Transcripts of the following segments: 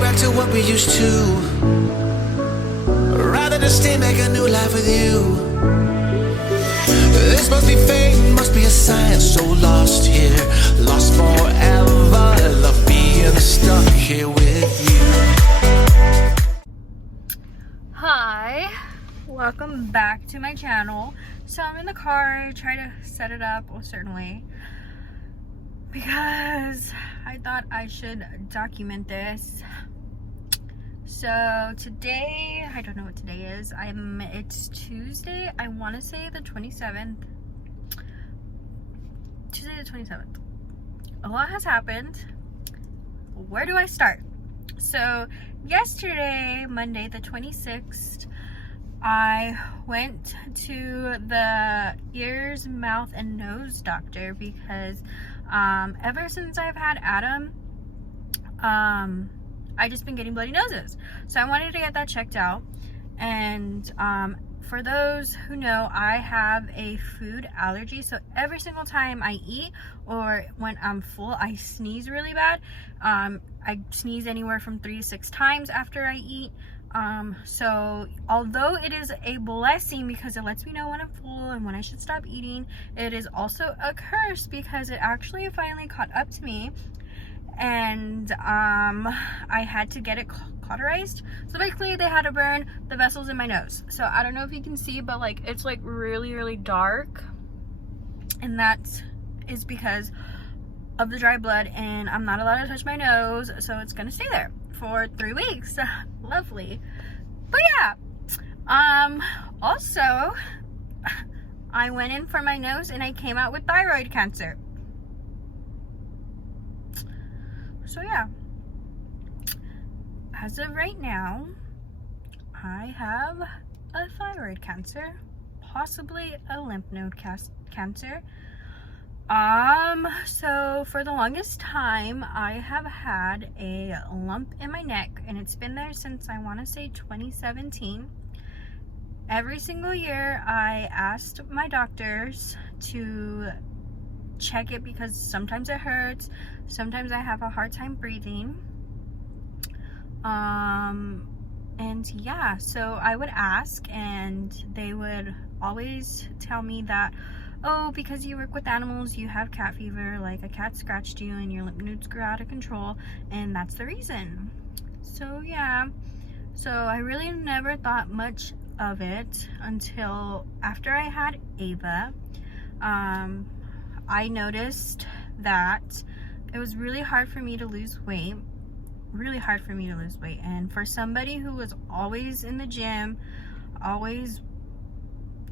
back to what we used to. Rather than stay, make a new life with you. This must be fate, must be a sign. So lost here, lost forever. Love being stuck here with you. Hi, welcome back to my channel. So I'm in the car, try to set it up a certain way because I thought I should document this. So today, I don't know what today is. It's Tuesday. I want to say the 27th. Tuesday the 27th. A lot has happened. Where do I start? So yesterday, Monday the 26th, I went to the ears, mouth, and nose doctor because ever since I've had Adam, I just been getting bloody noses. So I wanted to get that checked out. And for those who know, I have a food allergy. So every single time I eat or when I'm full, I sneeze really bad. I sneeze anywhere from 3 to 6 times after I eat. So although it is a blessing because it lets me know when I'm full and when I should stop eating, it is also a curse because it actually finally caught up to me. And I had to get it cauterized. So basically they had to burn the vessels in my nose. So I don't know if you can see, but like it's like really dark, and that is because of the dry blood, and I'm not allowed to touch my nose, so it's gonna stay there for 3 weeks. Lovely. But yeah, also I went in for my nose and I came out with thyroid cancer. So yeah, as of right now, I have a thyroid cancer, possibly a lymph node cancer. So for the longest time, I have had a lump in my neck, and it's been there since I want to say 2017. Every single year, I asked my doctors to check it because sometimes it hurts, sometimes I have a hard time breathing, and yeah, so I would ask and they would always tell me that, oh, because you work with animals, you have cat fever, like a cat scratched you and your lymph nodes grew out of control, and that's the reason. So yeah, so I really never thought much of it until after I had Ava. I noticed that it was really hard for me to lose weight, and for somebody who was always in the gym, always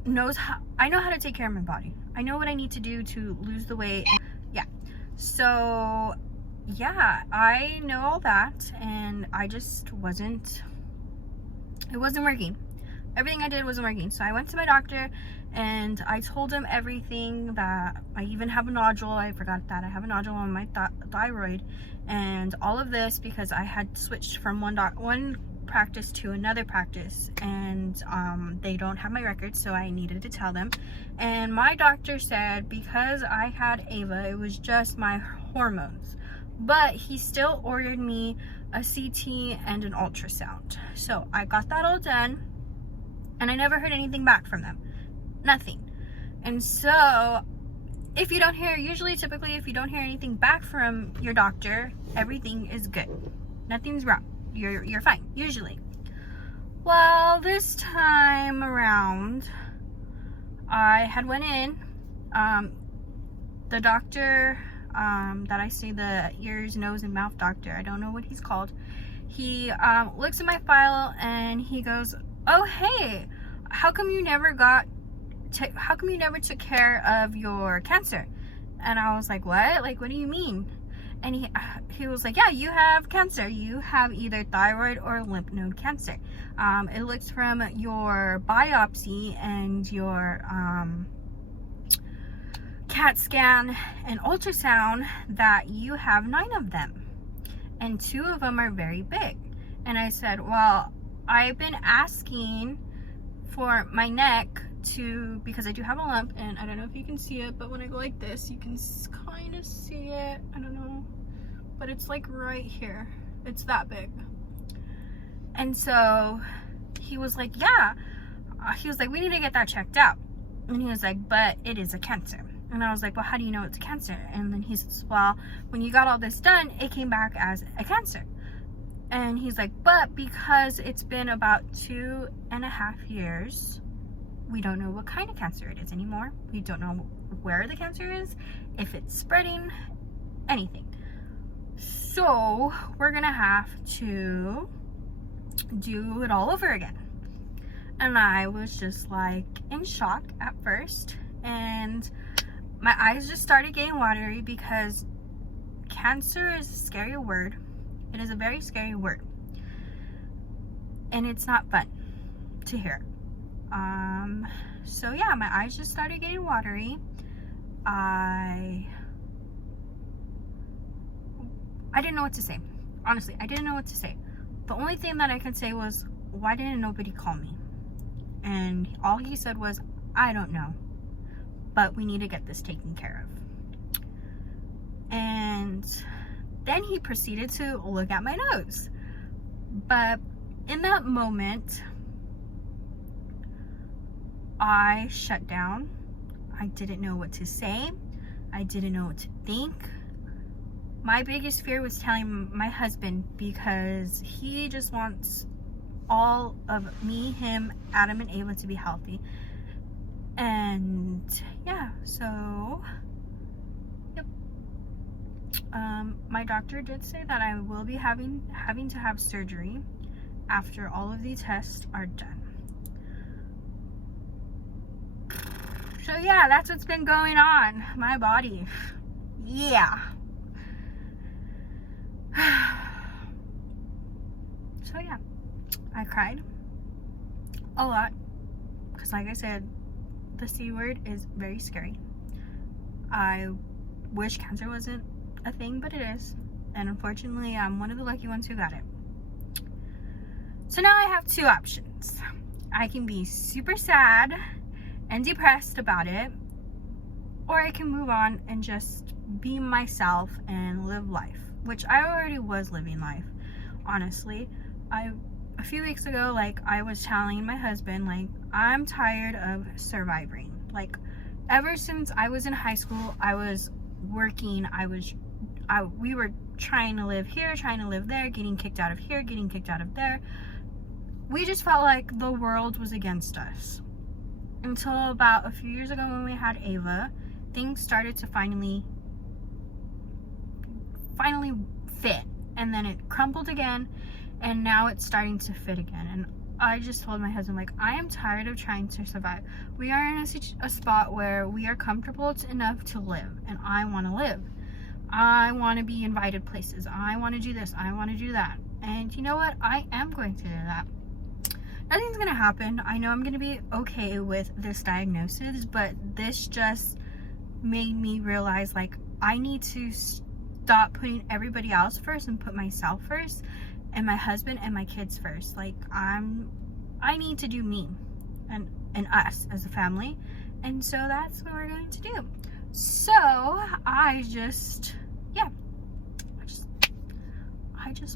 knows how, I know how to take care of my body. I know what I need to do to lose the weight. Yeah, so yeah, I know all that, and I just it wasn't working. Everything I did wasn't working. So I went to my doctor and I told him everything, that I even have a nodule. I forgot that I have a nodule on my thyroid, and all of this because I had switched from one practice to another practice, and they don't have my records, so I needed to tell them. And my doctor said because I had Ava, it was just my hormones, but he still ordered me a CT and an ultrasound. So I got that all done, and I never heard anything back from them. Nothing. And so if you don't hear, typically if you don't hear anything back from your doctor, everything is good. Nothing's wrong. You're fine, usually. Well, this time around, I had went in, the doctor that I see, the ears, nose, and mouth doctor, I don't know what he's called, he looks at my file and he goes, oh hey, how come you never took care of your cancer? And I was like, what? Like, what do you mean? And he was like, yeah, you have cancer. You have either thyroid or lymph node cancer. It looks from your biopsy and your CAT scan and ultrasound that you have 9 of them, and 2 of them are very big. And I said, well, I've been asking for my neck to, because I do have a lump, and I don't know if you can see it, but when I go like this, you can kind of see it. I don't know, but it's like right here. It's that big. And so he was like, yeah. He was like, we need to get that checked out. And he was like, but it is a cancer. And I was like, well, how do you know it's a cancer? And then he says, well, when you got all this done, it came back as a cancer. And he's like, but because it's been about 2.5 years, we don't know what kind of cancer it is anymore. We don't know where the cancer is, if it's spreading, anything. So we're gonna have to do it all over again. And I was just like in shock at first, and my eyes just started getting watery because cancer is a scary word. It is a very scary word, and it's not fun to hear. So yeah, my eyes just started getting watery. I didn't know what to say. Honestly, I didn't know what to say. The only thing that I could say was, why didn't nobody call me? And all he said was, I don't know, but we need to get this taken care of. And then he proceeded to look at my nose. But in that moment, I shut down. I didn't know what to say. I didn't know what to think. My biggest fear was telling my husband, because he just wants all of me, him, Adam, and Ava to be healthy. And yeah, so yep. My doctor did say that I will be having to have surgery after all of these tests are done. So yeah, that's what's been going on. My body. Yeah. So yeah, I cried a lot because, like I said, the C word is very scary. I wish cancer wasn't a thing, but it is, and unfortunately I'm one of the lucky ones who got it. So now I have two options. I can be super sad and depressed about it, or I can move on and just be myself and live life, which I already was living life, honestly. A few weeks ago, like, I was telling my husband, like, I'm tired of surviving. Like, ever since I was in high school, I was working, we were trying to live here, trying to live there, getting kicked out of here, getting kicked out of there. We just felt like the world was against us. Until about a few years ago when we had Ava, things started to finally fit, and then it crumbled again, and now it's starting to fit again. And I just told my husband, like, I am tired of trying to survive. We are in a spot where we are comfortable enough to live, and I want to live. I want to be invited places. I want to do this. I want to do that. And you know what? I am going to do that. Nothing's going to happen. I know I'm going to be okay with this diagnosis, but this just made me realize, like, I need to stop putting everybody else first and put myself first, and my husband and my kids first. Like, I need to do me and us as a family, and so that's what we're going to do. So I just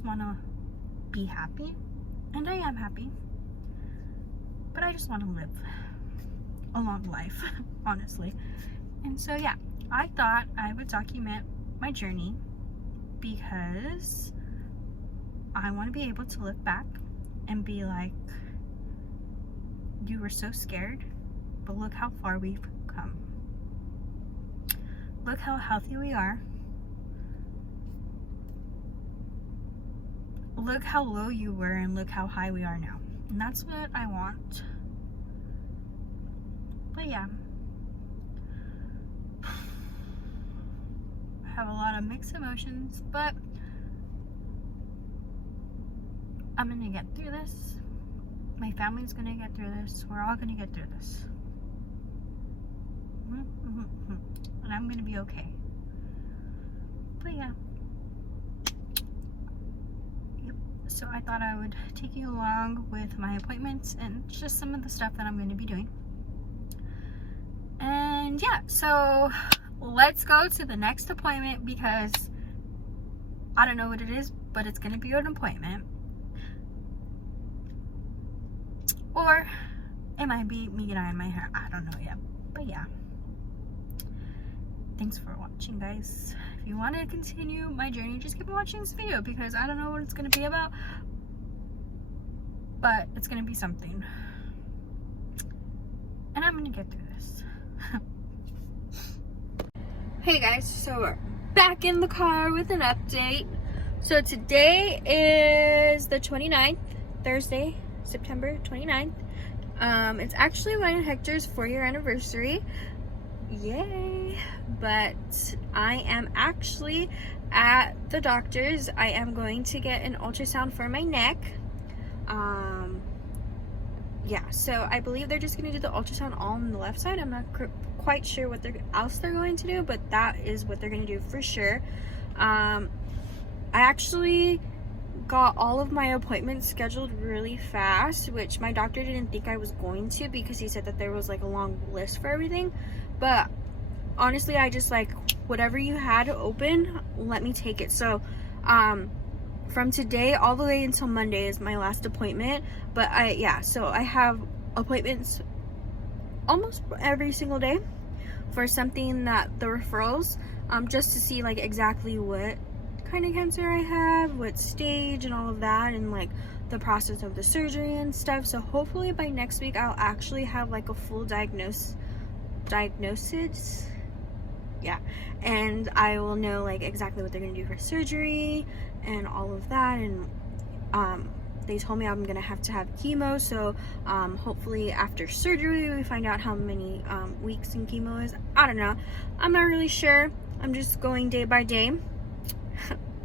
want to be happy, and I am happy, but I just want to live a long life, honestly. And so yeah, I thought I would document my journey because I want to be able to look back and be like, you were so scared, but look how far we've come. Look how healthy we are. Look how low you were, and look how high we are now. And that's what I want. But yeah, I have a lot of mixed emotions, but I'm gonna get through this. My family's gonna get through this. We're all gonna get through this. And I'm gonna be okay. But yeah. Yep. So I thought I would take you along with my appointments and just some of the stuff that I'm gonna be doing. And yeah, so let's go to the next appointment, because I don't know what it is, but it's gonna be an appointment. Or it might be me dyeing my hair. I don't know yet. But yeah. Thanks for watching, guys. If you want to continue my journey, just keep watching this video because I don't know what it's going to be about. But it's going to be something. And I'm going to get through this. Hey guys, so we're back in the car with an update. So today is the 29th, Thursday, September 29th. It's actually mine and Hector's 4-year anniversary. Yay! But I am actually at the doctor's. I am going to get an ultrasound for my neck. Yeah, so I believe they're just going to do the ultrasound all on the left side. I'm not quite sure what else they're going to do, but that is what they're going to do for sure. I actually got all of my appointments scheduled really fast, which my doctor didn't think I was going to because he said that there was like a long list for everything. But honestly, I just like, whatever you had open, let me take it. So from today all the way until Monday is my last appointment. But so I have appointments almost every single day for something that the referrals, just to see like exactly what kind of cancer I have, what stage and all of that, and like the process of the surgery and stuff. So hopefully by next week I'll actually have like a full diagnosis, yeah, and I will know like exactly what they're gonna do for surgery and all of that. And they told me I'm gonna have to have chemo, so hopefully after surgery we find out how many weeks in chemo is. I don't know, I'm not really sure. I'm just going day by day.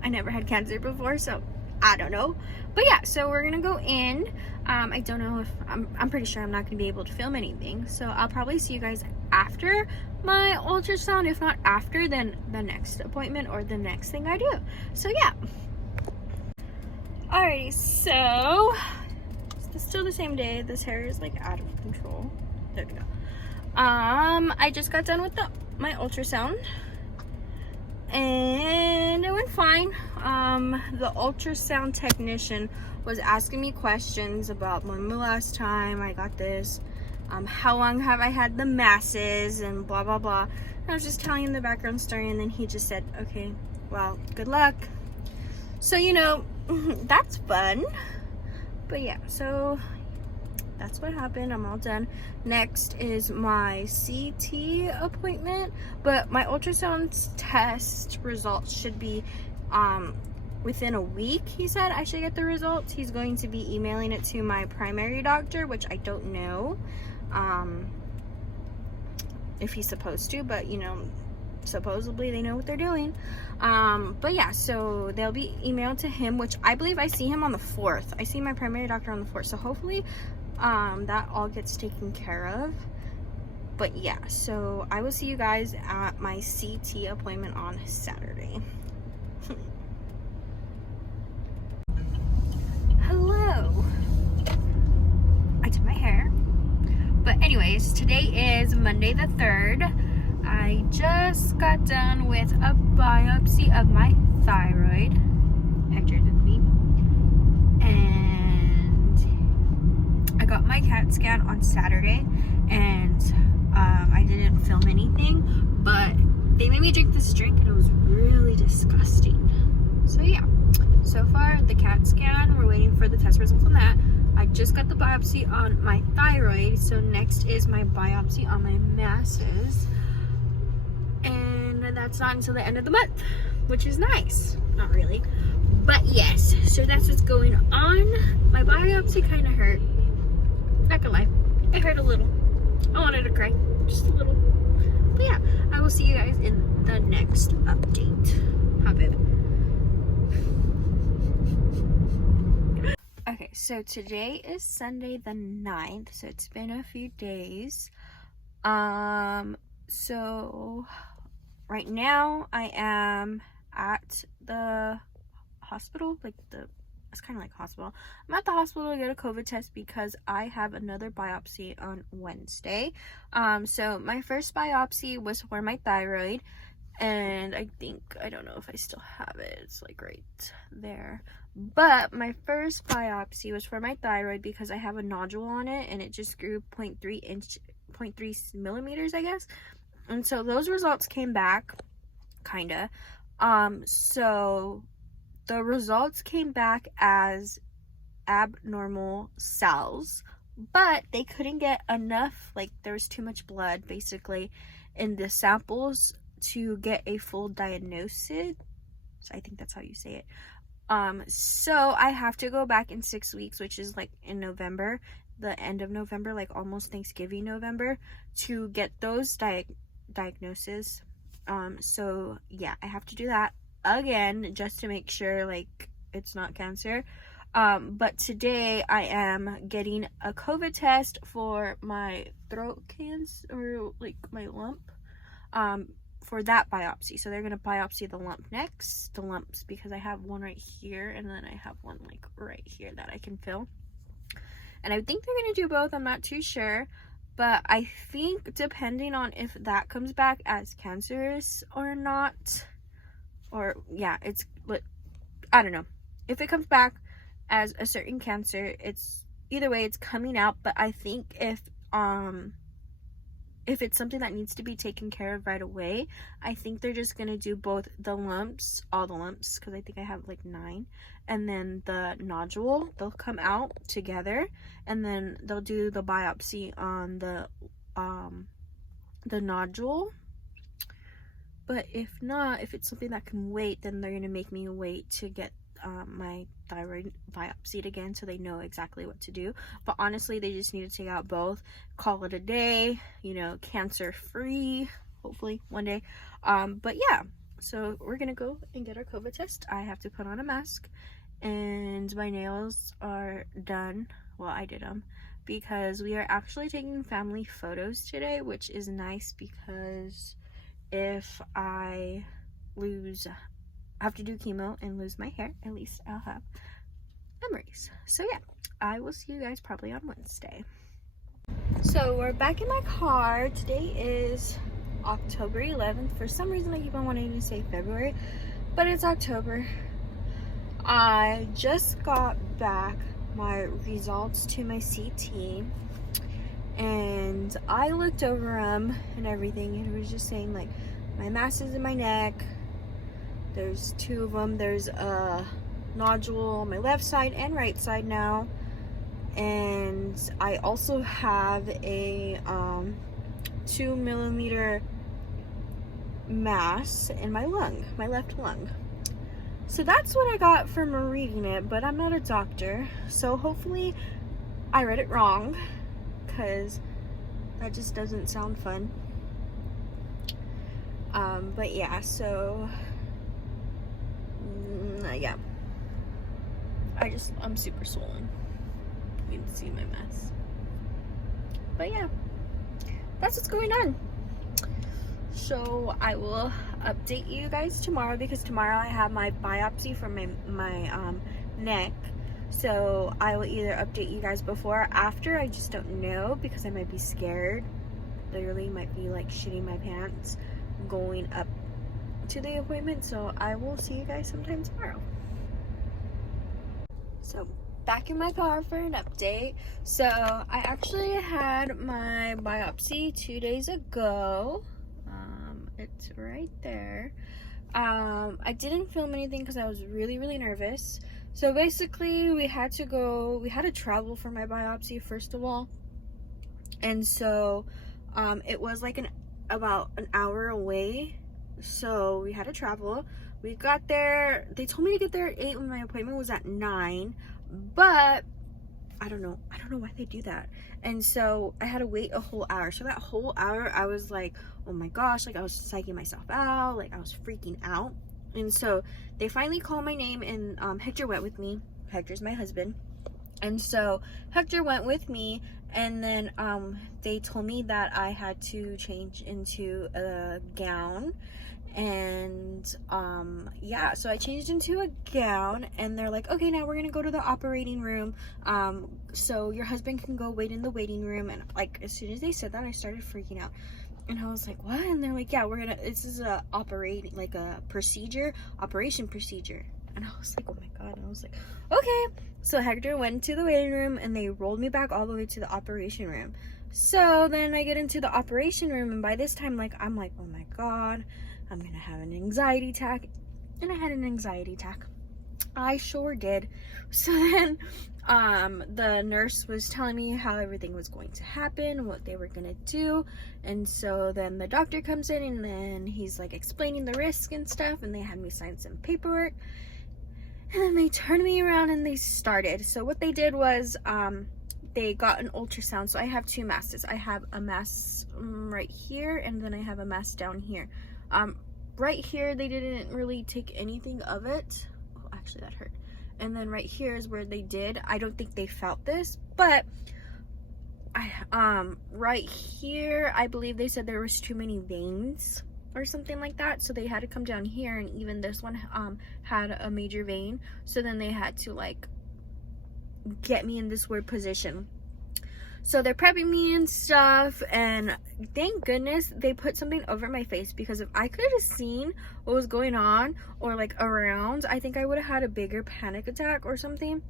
I never had cancer before, so I don't know. But yeah, so we're gonna go in. I don't know if I'm pretty sure I'm not gonna be able to film anything, so I'll probably see you guys after my ultrasound. If not after, then the next appointment or the next thing I do. So yeah. Alrighty, so it's still the same day. This hair is like out of control. There we go. I just got done with my ultrasound and it went fine. The ultrasound technician was asking me questions about when the last time I got this, how long have I had the masses, and blah blah blah. And I was just telling him the background story, and then he just said, okay, well, good luck. So you know, that's fun. But yeah, so that's what happened. I'm all done. Next is my CT appointment, but my ultrasound test results should be within a week. He said I should get the results. He's going to be emailing it to my primary doctor, which I don't know if he's supposed to, but you know, supposedly they know what they're doing. But yeah, so they'll be emailed to him, which I believe I see him on the 4th. I see my primary doctor on the 4th, so hopefully that all gets taken care of. But yeah, so I will see you guys at my CT appointment on Saturday. Hello. I did my hair. But anyways, today is Monday the 3rd. I just got done with a biopsy of my thyroid. Hector did me. And I got my CAT scan on Saturday, and I didn't film anything, but they made me drink this drink and it was really disgusting. So yeah, so far the CAT scan, we're waiting for the test results on that. I just got the biopsy on my thyroid, so next is my biopsy on my masses. And that's not until the end of the month, which is nice. Not really, but yes, so that's what's going on. My biopsy kind of hurt, not gonna lie, it hurt a little. I wanted to cry, just a little. But yeah, I will see you guys in the next update. Hop in. Okay, so today is Sunday the 9th, so it's been a few days. So right now I am at the hospital, it's kind of like hospital. I'm at the hospital to get a COVID test because I have another biopsy on Wednesday. So my first biopsy was for my thyroid. And I don't know if I still have it. It's like right there. But my first biopsy was for my thyroid because I have a nodule on it and it just grew 0.3 millimeters, I guess. And so those results came back, kinda. So the results came back as abnormal cells, but they couldn't get enough, like there was too much blood basically in the samples to get a full diagnosis. I think that's how you say it. So I have to go back in 6 weeks, which is like in November, the end of November, like almost Thanksgiving November, to get those diagnoses. So yeah, I have to do that again just to make sure like it's not cancer. But today I am getting a COVID test for my throat cancer, or like my lump, for that biopsy. So they're gonna biopsy the lump next, the lumps, because I have one right here and then I have one like right here that I can feel. And I think they're gonna do both, I'm not too sure. But I think depending on if that comes back as cancerous or not, or yeah, it's, I don't know. If it comes back as a certain cancer, it's either way, it's coming out. But I think if it's something that needs to be taken care of right away, I think they're just gonna do both the lumps, all the lumps, because I think I have like 9, and then the nodule, they'll come out together, and then they'll do the biopsy on the nodule. But if not, if it's something that can wait, then they're gonna make me wait to get my thyroid biopsied again, so they know exactly what to do. But honestly, they just need to take out both, call it a day, you know, cancer free, hopefully one day. But yeah, so we're gonna go and get our COVID test. I have to put on a mask, and my nails are done. Well, I did them because we are actually taking family photos today, which is nice because if I have to do chemo and lose my hair, at least I'll have memories. So yeah, I will see you guys probably on Wednesday. So we're back in my car. Today is October 11th. For some reason I keep on wanting to say February, but it's October. I just got back my results to my CT, and I looked over them and everything, and it was just saying like my mass is in my neck. There's 2 of them. There's a nodule on my left side and right side now. And I also have a 2 millimeter mass in my lung, my left lung. So that's what I got from reading it, but I'm not a doctor. So hopefully I read it wrong, because that just doesn't sound fun. But yeah, so yeah, I'm super swollen. You can see my mess. But yeah, that's what's going on. So I will update you guys tomorrow, because tomorrow I have my biopsy for my neck. So I will either update you guys before or after. I just don't know, because I might be scared. Literally might be like shitting my pants going up to the appointment. So I will see you guys sometime tomorrow. So back in my car for an update. So I actually had my biopsy 2 days ago. It's right there. I didn't film anything because I was really nervous. So basically we had to travel for my biopsy first of all. And so it was like about an hour away. So we had to travel. We got there, they told me to get there at 8 when my appointment was at 9, but I don't know why they do that. And so I had to wait a whole hour. So that whole hour I was like, oh my gosh, like I was psyching myself out, like I was freaking out. And so they finally called my name, and Hector went with me. Hector's my husband. And so Hector went with me, and then they told me that I had to change into a gown. And yeah, so I changed into a gown, and they're like, okay, now we're gonna go to the operating room, so your husband can go wait in the waiting room. And like as soon as they said that, I started freaking out. And I was like, what? And they're like, yeah, this is a operation procedure. And I was like, oh my God. And I was like, okay. So Hector went to the waiting room and they rolled me back all the way to the operation room. So then I get into the operation room, and by this time, like, I'm like, oh my God, I'm gonna have an anxiety attack. And I had an anxiety attack. I sure did. So then the nurse was telling me how everything was going to happen, what they were gonna do. And so then the doctor comes in, and then he's like explaining the risk and stuff, and they had me sign some paperwork. And then they turned me around and they started. So what they did was they got an ultrasound. So I have two masses. I have a mass right here, and then I have a mass down here. Right here, they didn't really take anything of it. Oh, actually, that hurt. And then right here is where they did. I don't think they felt this, but right here, I believe they said there was too many veins or something like that. So they had to come down here, and even this one had a major vein. So then they had to like get me in this weird position. So they're prepping me and stuff, and thank goodness they put something over my face, because if I could have seen what was going on or like around, I think I would have had a bigger panic attack or something.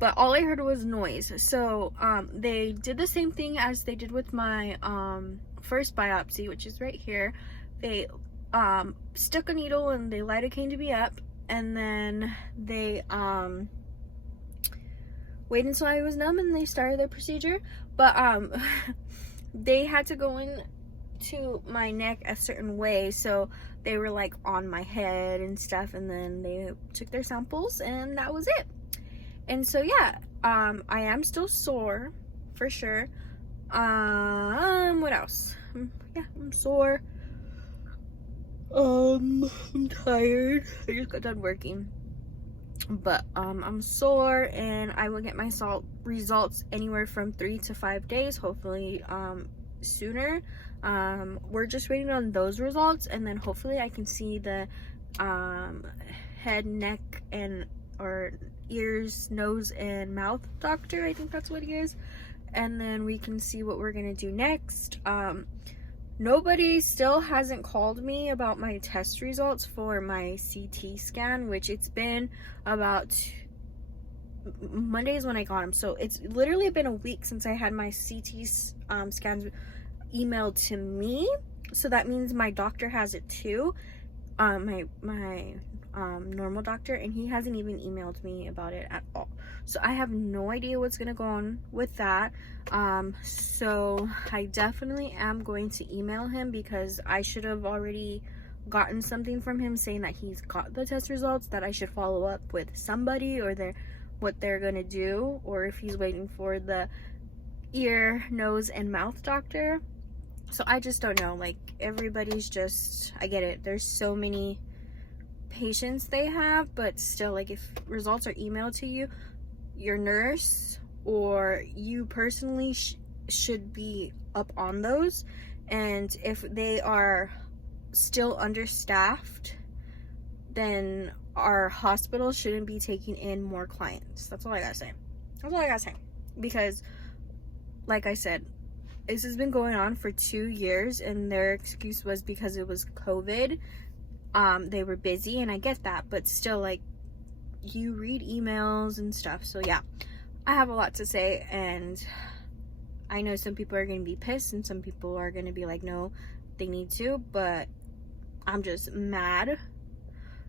But all I heard was noise. So they did the same thing as they did with my first biopsy, which is right here. They stuck a needle and they lidocained me up, and then they waited until I was numb and they started their procedure. But they had to go in to my neck a certain way, so they were like on my head and stuff, and then they took their samples, and that was it. And so yeah, I am still sore for sure. What else? Yeah, I'm sore. I'm tired. I just got done working. But I'm sore, and I will get my results anywhere from 3 to 5 days, hopefully sooner. We're just waiting on those results, and then hopefully I can see the head, neck, and or ears, nose, and mouth doctor. I think that's what he is. And then we can see what we're gonna do next. Nobody still hasn't called me about my test results for my CT scan, which it's been about Mondays when I got them. So it's literally been a week since I had my CT scans emailed to me. So that means my doctor has it too. My normal doctor, and he hasn't even emailed me about it at all. So I have no idea what's gonna go on with that. So I definitely am going to email him, because I should have already gotten something from him saying that he's got the test results, that I should follow up with somebody, or what they're gonna do, or if he's waiting for the ear, nose, and mouth doctor. So I just don't know. Like, everybody's just, I get it, there's so many patients they have, but still, like, if results are emailed to you, your nurse or you personally should be up on those. And if they are still understaffed, then our hospital shouldn't be taking in more clients. That's all I gotta say. That's all I gotta say. Because, like I said, this has been going on for 2 years, and their excuse was because it was COVID. They were busy, and I get that, but still, like, you read emails and stuff. So yeah, I have a lot to say, and I know some people are going to be pissed, and some people are going to be like, no, they need to, but I'm just mad.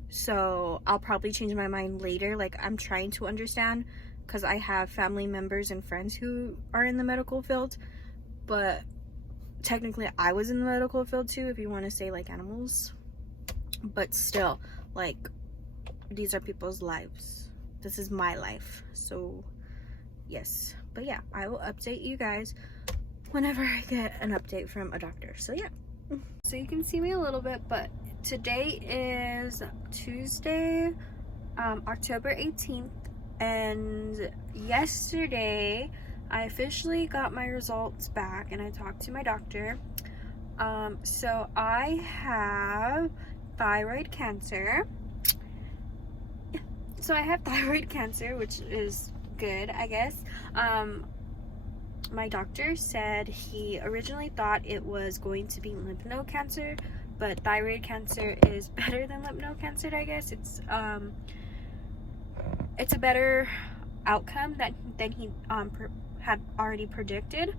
So I'll probably change my mind later. Like, I'm trying to understand, because I have family members and friends who are in the medical field, but technically I was in the medical field too, if you want to say, like, animals. But still, like, these are people's lives. This is my life. So yes, but yeah, I will update you guys whenever I get an update from a doctor. So yeah, so you can see me a little bit, but today is Tuesday, October 18th, and yesterday I officially got my results back, and I talked to my doctor. So I have thyroid cancer. So I have thyroid cancer, which is good, I guess. my doctor said he originally thought it was going to be lymph node cancer, but thyroid cancer is better than lymph node cancer, I guess. It's a better outcome than he had already predicted.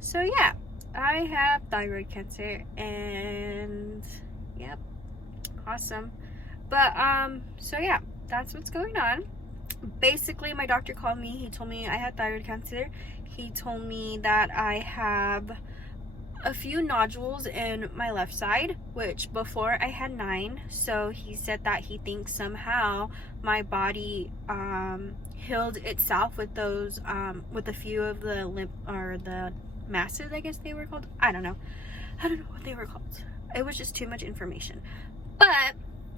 So yeah, I have thyroid cancer, and yep, awesome. But so yeah, that's what's going on. Basically, my doctor called me. He told me I had thyroid cancer. He told me that I have a few nodules in my left side, which before I had 9. So he said that he thinks somehow my body healed itself with those with a few of the the masses, I guess they were called. I don't know what they were called. It was just too much information. But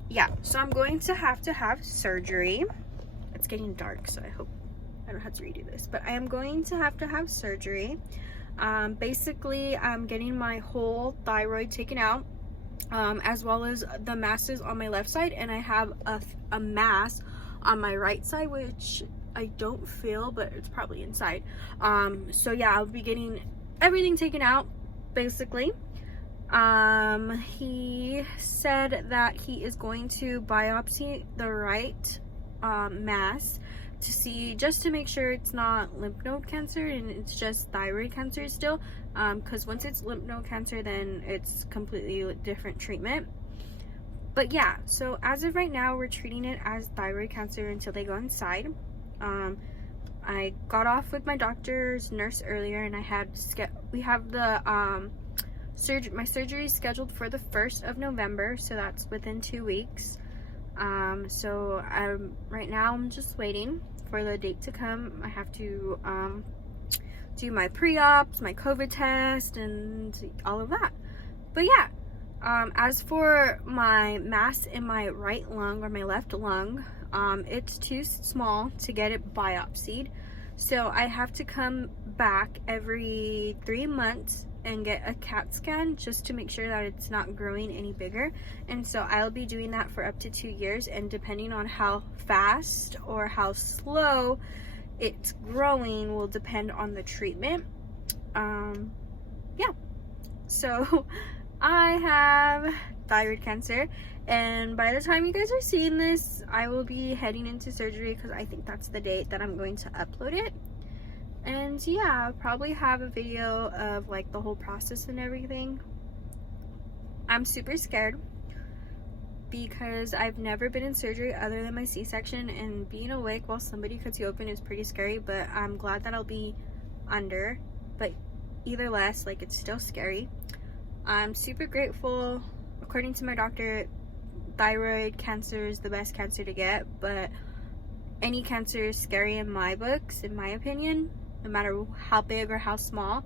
yeah, so I'm going to have surgery. It's getting dark, so I hope I don't have to redo this, but I am going to have surgery. Basically, I'm getting my whole thyroid taken out, as well as the masses on my left side, and I have a mass on my right side, which I don't feel, but it's probably inside. So yeah, I'll be getting everything taken out, basically. He said that he is going to biopsy the right mass to see, just to make sure it's not lymph node cancer and it's just thyroid cancer still, because once it's lymph node cancer, then it's completely different treatment. But yeah, so as of right now, we're treating it as thyroid cancer until they go inside. I got off with my doctor's nurse earlier, and we have the my surgery is scheduled for the 1st of November, so that's within 2 weeks. So right now I'm just waiting for the date to come. I have to do my pre-ops, my COVID test, and all of that. But yeah, as for my mass in my right lung or my left lung, it's too small to get it biopsied, so I have to come back every 3 months and get a CAT scan just to make sure that it's not growing any bigger. And so I'll be doing that for up to 2 years, and depending on how fast or how slow it's growing will depend on the treatment. Yeah, so I have thyroid cancer, and by the time you guys are seeing this, I will be heading into surgery, because I think that's the date that I'm going to upload it. And yeah, I'll probably have a video of like the whole process and everything. I'm super scared because I've never been in surgery other than my C-section, and being awake while somebody cuts you open is pretty scary, but I'm glad that I'll be under. But either less, like, it's still scary. I'm super grateful. According to my doctor, thyroid cancer is the best cancer to get, but any cancer is scary in my books, in my opinion. No matter how big or how small,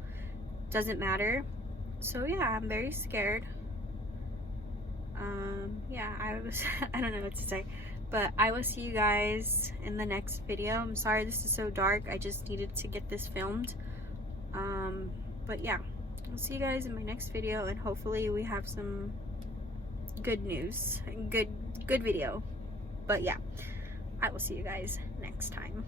doesn't matter. So yeah, I'm very scared. Yeah, I don't know what to say, but I will see you guys in the next video. I'm sorry this is so dark. I just needed to get this filmed. But yeah, I'll see you guys in my next video, and hopefully we have some good news, good video. But yeah, I will see you guys next time.